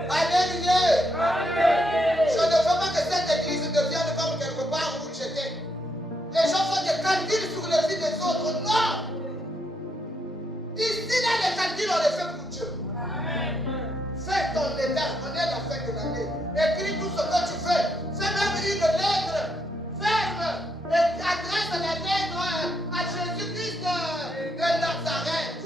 Alléluia. Je ne veux pas que cette église devienne comme quelque part où j'étais. Les gens font des calculs sur les vies des autres. Non. Ici, là, les calculs, on les fait pour Dieu. Fais ton état, on est à la fin de l'année. Écris tout ce que tu fais. Fais même une lettre ferme et adresse la lettre à Jésus-Christ de Nazareth.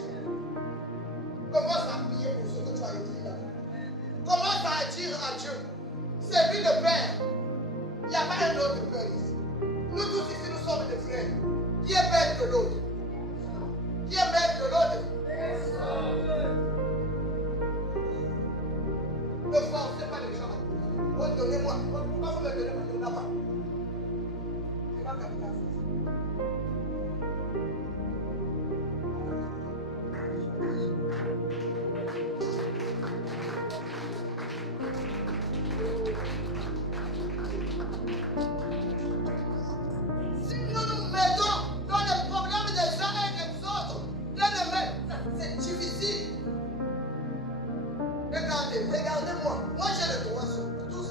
C'est lui le Père. Il n'y a pas un autre Père ici. Nous tous ici, nous sommes des frères. Qui est Père de l'autre? Qui est Père de l'autre? Ne forcez pas les gens. Oh, donnez-moi. Pourquoi vous me donnez mon là-bas? C'est pas comme ça. Si nous nous mettons dans les problèmes des uns et des autres, c'est difficile. Regardez-moi. Moi, j'ai le droit sur vous tous.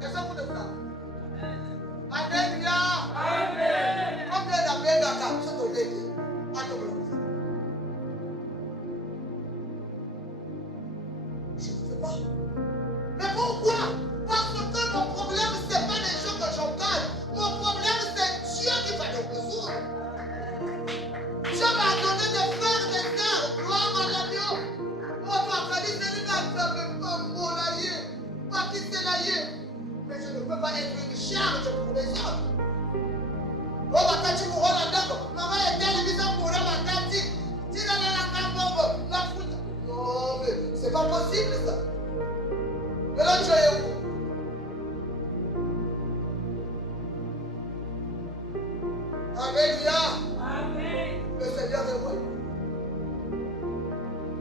Est-ce que vous le faites? Alléluia. Amen. Comme le appel dans la maison de l'église. Je ne fais pas. Mais pourquoi? Parce que mon problème, ce n'est pas les gens que j'engage. Mon problème, c'est Dieu qui va le résoudre. Dieu m'a donné des frères, des sœurs. Gloire à l'agneau. Moi, papa, c'est lui qui a fait un mot laïe. Pas qui c'est laïe. Mais je ne peux pas être une charge pour les autres. Oh, wakati kuona ndogo, mama yeteli bisa kuona wakati. Tina na mambo, na futa. Non, mais c'est pas possible ça. Mais là, tu es où? Alléluia. Amen. Le Seigneur est vrai.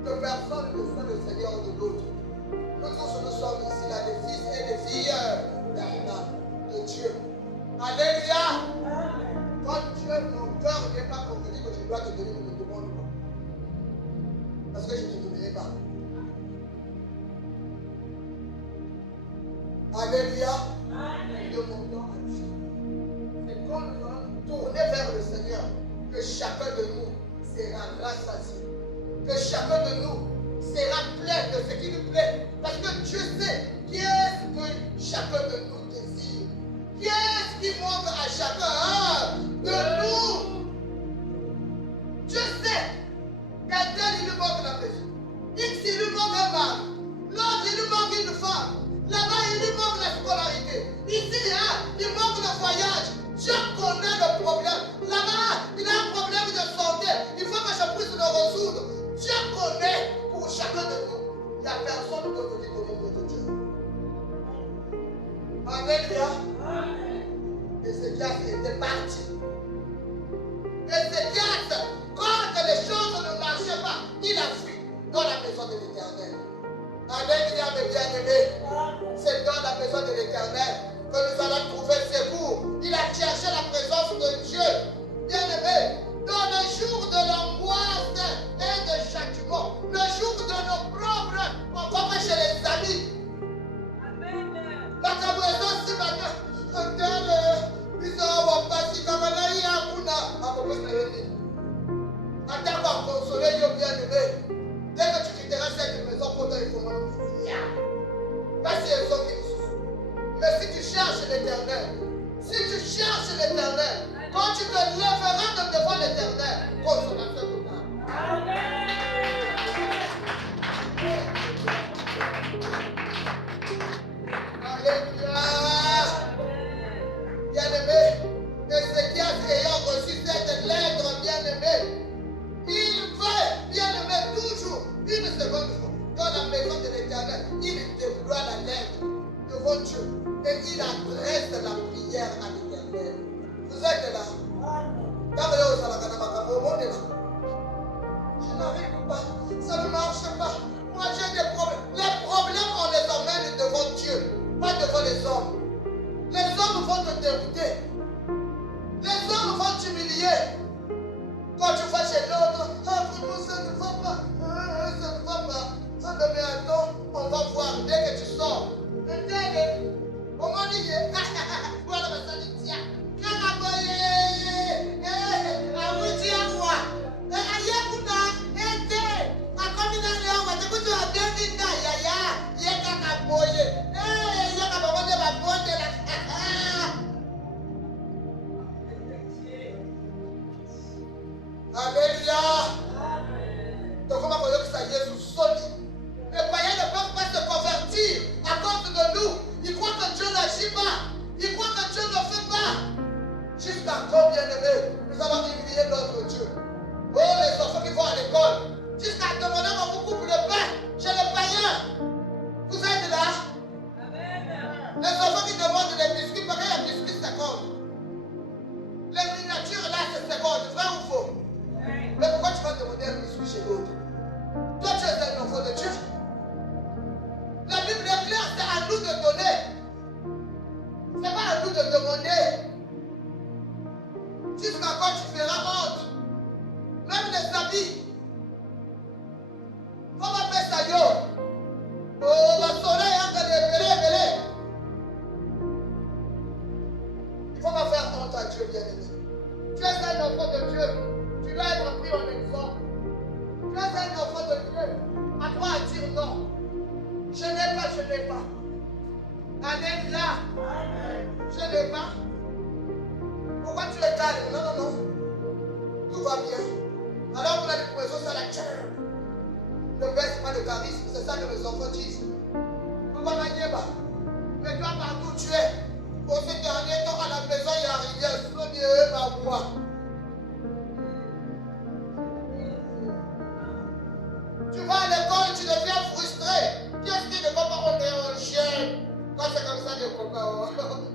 Que personne ne soit le Seigneur de l'autre. Nous tous nous sommes ici là, des fils et des filles de Dieu. Alléluia. Quand Dieu, mon cœur n'est pas convenu que je dois te donner, ne me demande pas. Parce que je ne te donnerai pas. Alléluia. Demandons à Dieu. C'est quand nous allons tourner vers le Seigneur que chacun de nous sera rassasié. Que chacun de nous sera plein de ce qui nous plaît. Parce que Dieu sait qu'est-ce que chacun de nous désire. Qu'est-ce qui manque à chacun de nous. Dieu sait qu'à tel il lui manque la maison. X il lui manque un mari. L'autre il lui manque une femme. Là-bas il lui manque la scolarité. Ici il manque le voyage. Dieu connaît le problème. Là-bas il a un problème de santé. Il faut que je puisse le résoudre. Dieu connaît pour chacun de nous. Il n'y a personne de nous qui connaît notre Dieu. Alléluia. Ézéchias était parti. Ézéchias, quand les choses ne marchaient pas, il a fui dans la maison de l'Éternel. Alléluia, mes bien-aimés. C'est dans la maison de l'Éternel que nous allons trouver secours. Il a cherché la présence de Dieu. Bien-aimés, dans le jour de l'angoisse et de châtiment, le jour de nos problèmes, encore que chez les amis. La cabraison, c'est maintenant. Attends à consoler, bien-aimé. Dès que tu quitteras cette maison, pour toi, il faut m'en parce que c'est eux qui nous souffrent. Mais si tu cherches l'Éternel, quand tu te lèveras devant l'Éternel, consolateur total. Amen. Alléluia. Bien-aimé, Ézéchias ayant reçu cette lettre, bien-aimé, il veut, bien-aimé, toujours, une seconde fois, dans la maison de l'Éternel, il déploie la lettre devant Dieu et il adresse la prière à l'Éternel. Vous êtes là? Je n'arrive pas, ça ne marche pas. Moi j'ai des problèmes. Les problèmes, on les emmène devant Dieu, pas devant les hommes. Les hommes vont te dérouter. Les hommes vont t'humilier. Quand tu vas chez l'autre, pour nous ça ne va pas. Ça ne va pas. Mais attends, on va voir dès que tu sors. Comment dire? Voilà ma salitia. Alléluia. Donc comment on dit que ça y est sous solide. Les païens ne peuvent pas se convertir à cause bien-aimés, nous allons humilier notre Dieu. Oh, les enfants qui vont à l'école, jusqu'à demander à vous couple de pain chez les païens. Vous êtes là? Amen. Les enfants qui demandent des biscuits, pareil, un biscuit 50. Les miniatures là, c'est 50. Vrai ou faux? Mais pourquoi tu vas demander un biscuit chez l'autre? Toi, tu es un enfant de Dieu. La Bible est claire, c'est à nous de donner. Ce n'est pas à nous de demander. Jusqu'à quand tu feras honte. Même les habits. Comment faire ça, yo? Oh, ma soleil, hein, belé. Il ne faut pas faire honte à Dieu, bien-aimé. Tu es un enfant de Dieu. Tu dois être pris en exemple. Tu es un enfant de Dieu. À toi à dire non. Je n'ai pas. Alléluia. Je n'ai pas. Pourquoi tu es calme? Non. Tout va bien. Alors qu'on a des poissons sur la terre. Ne baisse pas le charisme. C'est ça que les enfants disent. Pourquoi manier pas? Mais toi, partout où tu es. Pour ces derniers temps, à la maison, il y a rien. Sois mieux, ma voix. Tu vas à l'école, tu deviens frustré. Qu'est-ce qui ne va pas? On est un chien. Quand c'est comme ça, les copains.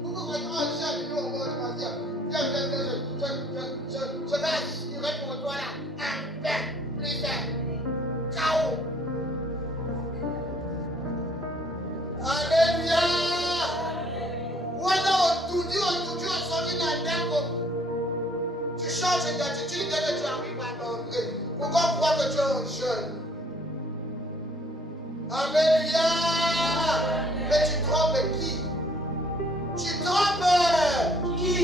Vous voyez un chien, nous, on va dire. Viens, je vais assurer pour toi là. Un pain, plus un. Ciao. Alléluia. Voilà, on tout dit, on s'en vient à d'accord. Tu changes d'attitude dès que tu arrives à l'entrée. Pourquoi croire que tu es un jeune? Alléluia. Mais tu trompes qui? Tu trompes qui?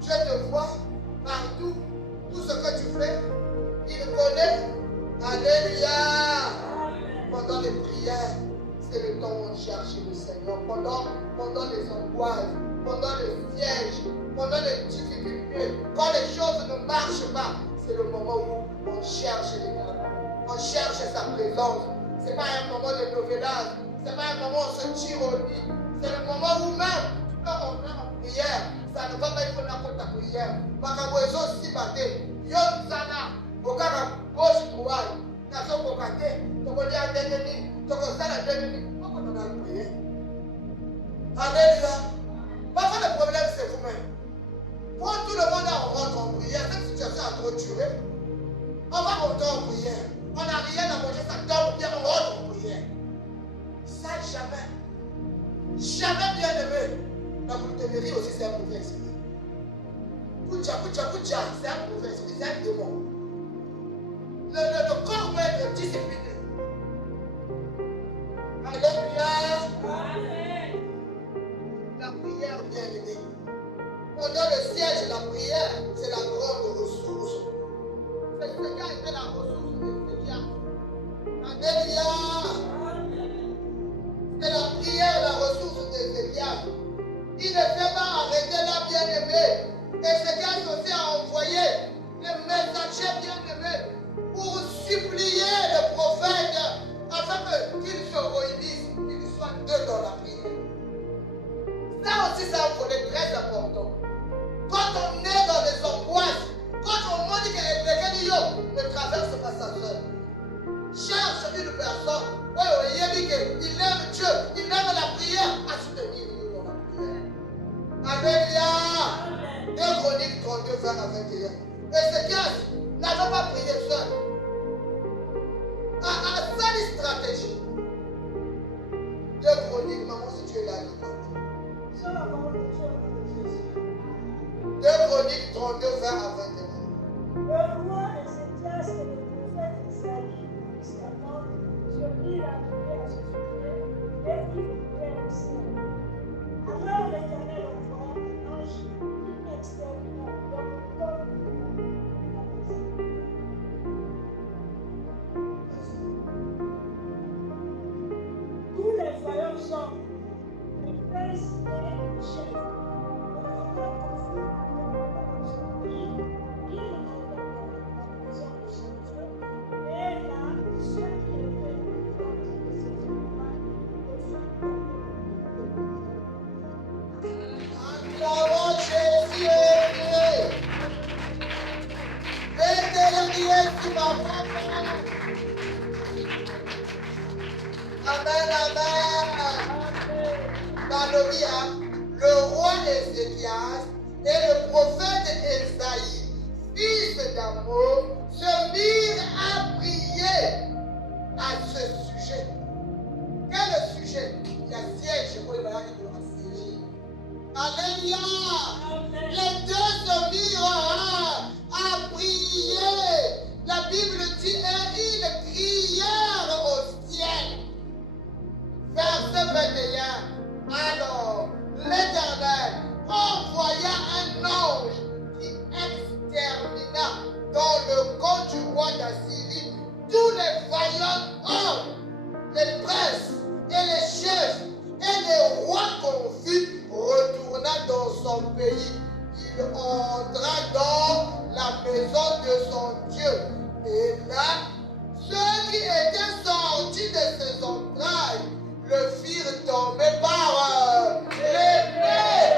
Je te vois partout. Tout ce que tu fais, il connaît. Alléluia. Pendant les prières, c'est le temps où on cherche le Seigneur. Pendant les angoisses, pendant les sièges, pendant les difficultés, quand les choses ne marchent pas, c'est le moment où on cherche les gars. On cherche sa présence. Ce n'est pas un moment de novelas. Ce n'est pas un moment où on se tire au lit. C'est le moment où même tu peux rentrer en prière. Ça ne va pas être n'importe ta prière. Makabozo si baté. Yon sana. Okara gauche droite. Nazo kokate. Tokoli a déneni. Tokosala déneni. Pourquoi on a prié? Alléluia. Parfois le problème c'est vous-même. Quand tout le monde rentre en prière, cette situation a trop duré. On va rentrer en prière. On n'a rien à manger, ça tombe bien, on rentre en prière. Ça, jamais. Jamais bien aimé. La bouteillerie aussi, c'est un mauvais esprit. Kucha, c'est un mauvais esprit, c'est un démon. Le corps peut être discipliné. Alléluia. La prière, bien aimée. Pendant le siège, la prière, c'est la grande ressource. C'est ce qui a été la ressource de Seigneur. Alléluia. C'est la prière, la ressource de Seigneur. Il ne fait pas arrêter la bien-aimée. Et Seigneur aussi a envoyé les messagers bien-aimés pour supplier le prophète afin qu'il se réunisse, qu'il soit deux dans la prière. Ça aussi, c'est un volet très important. Quand on est dans les angoisses, quand on dit que ne traverse pas sa soeur, cherche une personne, il aime Dieu, il aime la prière, à soutenir dans la prière. Alléluia. 2 Chroniques 32, 20 à 21. Ézéchias n'avait pas prié seul. À seule stratégie. 2 Chroniques, maman, si tu es là, 2 Chroniques 32, 20 à 21. Le roi Ézéchias et le prophète Isaïe, constamment, surprit la prière à ce sujet, et il priait ainsi. Alors l'Éternel envoya un ange qui extermina dans le corps tous les voyants hommes, les princes et les chefs, Acclamons Jésus. Amen, amen. Alléluia. Le roi Ézéchias et le prophète Esaïe, fils d'Amos, se mirent à prier à ce sujet. Quel sujet? Il y a siège pour les malades de la Syrie. Alléluia. Les deux se mirent à prier. La Bible dit, et ils crièrent au ciel. Verset 21. Alors, l'Éternel envoya un ange qui extermina dans le camp du roi d'Assyrie tous les vaillants hommes, les princes et les chefs et les rois confus, retourna dans son pays. Il entra dans la maison de son Dieu. Et là, ceux qui étaient sortis de ses entrailles le firent tomber par l'épée.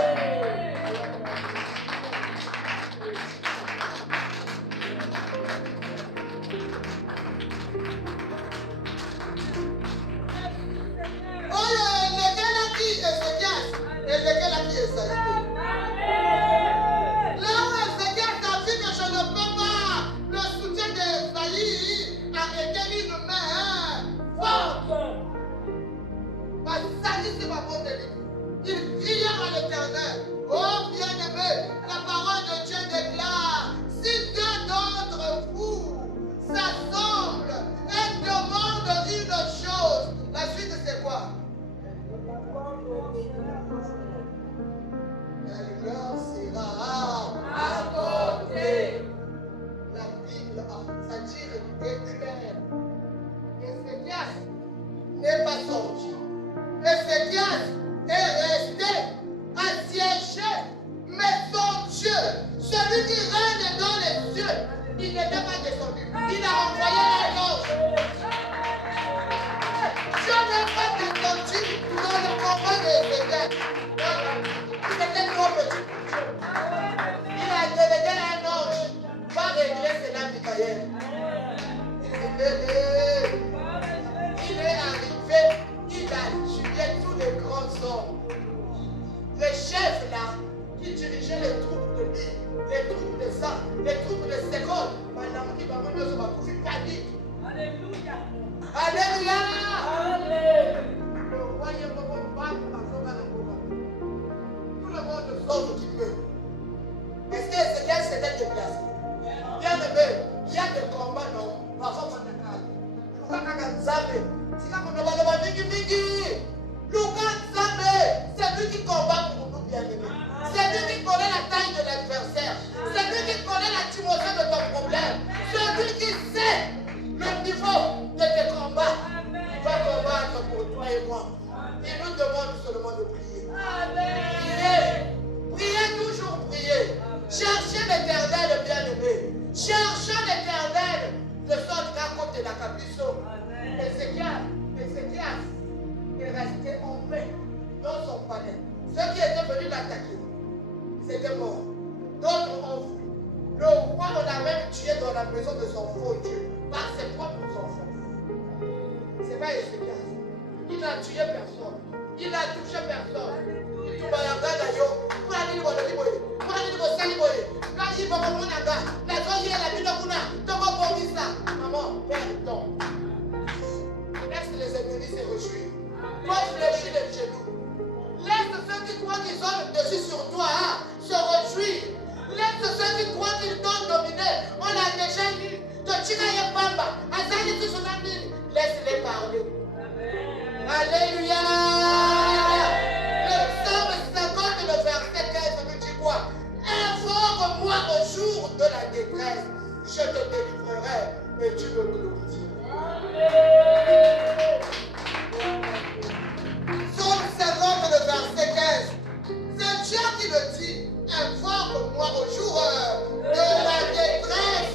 Ézéchias a dit Esaïe. Là où Ézéchias a vu que je ne peux pas, le soutien d'Esaïe a été une main forte. Esaïe, c'est ma bonne livre. Il cria à l'Éternel. Oh bien-aimé, la parole de Dieu déclare, si deux d'entre vous s'assemblent et demandent une chose, la suite c'est quoi? Elle leur sera accordée. La Bible, c'est-à-dire est claire. Ézéchias n'est pas sorti. Ézéchias est resté assiégé. Mais son Dieu, celui qui règne dans les cieux, il n'était pas descendu. Il a envoyé un ange. Dieu n'est pas descendu dans le combat d'Ézéchias. Il était trop petit. Il a délégué un ange. Va régler cela, Michael. Il est arrivé, il a tué tous les grands hommes. Les chefs là, qui dirigeaient les troupes de l'île, les troupes de ça, les troupes de Ségon, madame qui va venir sur ma couche, panique. Alléluia. Alléluia. Le royaume va pas tout le monde sort ce qu'il peut. Est-ce que Ézéchias s'était déplacé? Bien aimé, il y a des combats, non? Parfois, on a calme. C'est lui qui combat pour nous, bien-aimés. C'est lui qui connaît la taille de l'adversaire. C'est lui qui connaît la dimension de ton problème. C'est lui qui sait le niveau de tes combats. Il va combattre pour toi et moi. Il nous demande seulement de prier. Priez, toujours prier. Cherchez l'Éternel, bien-aimé. Cherchez l'Éternel de sorte qu'à côté de la capuchon, Ézéchias est resté en paix dans son palais. Ceux qui étaient venus l'attaquer, c'était mort. D'autres ont fui. Le roi, on l'a même tué dans la maison de son faux Dieu par ses propres enfants. C'est pas Ézéchias. Il n'a tué personne. Il n'a touché personne. Il tout maman, pardon. Laisse les ennemis se réjouir. Toi, fléchis les genoux. Laisse ceux qui croient qu'ils ont le dessus sur toi se réjouir. Laisse ceux qui croient qu'ils t'ont dominé. On l'a déjà lu. Laisse-les parler. Alléluia. Le psaume 50, le verset 15 nous dit quoi? Invoque-moi au jour de la détresse. Je te délivrerai et tu me glorifieras. Psaume 50, le verset 15. C'est Dieu qui le dit. Invoque-moi au jour de la détresse.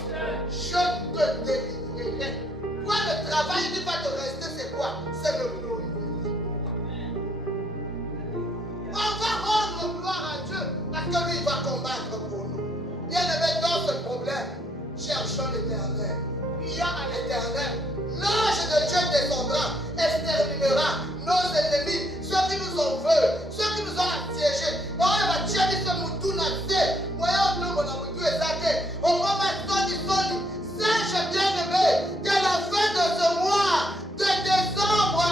Je te délivrerai. Toi, le travail qui va te rester, c'est quoi? C'est le glorifier. On va rendre gloire à Dieu parce que lui, il va combattre pour nous. Bien aimé, dans ce problème, cherchons l'Éternel. confiant à l'Éternel. L'ange de Dieu descendra, exterminera nos ennemis, ceux qui nous en veulent, ceux qui nous ont assiégés. On va tirer ce mouton à terre. Voyons, nous, on a mouton exacté. On va mettre son Sache bien-aimé, qu'à la fin de ce mois de décembre,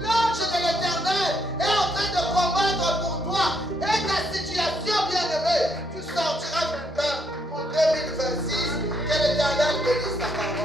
l'ange de l'Éternel est en train de combattre pour toi. Et ta situation, bien-aimé, tu sortiras vainqueur en 2026. Que l'Éternel bénisse ta parole.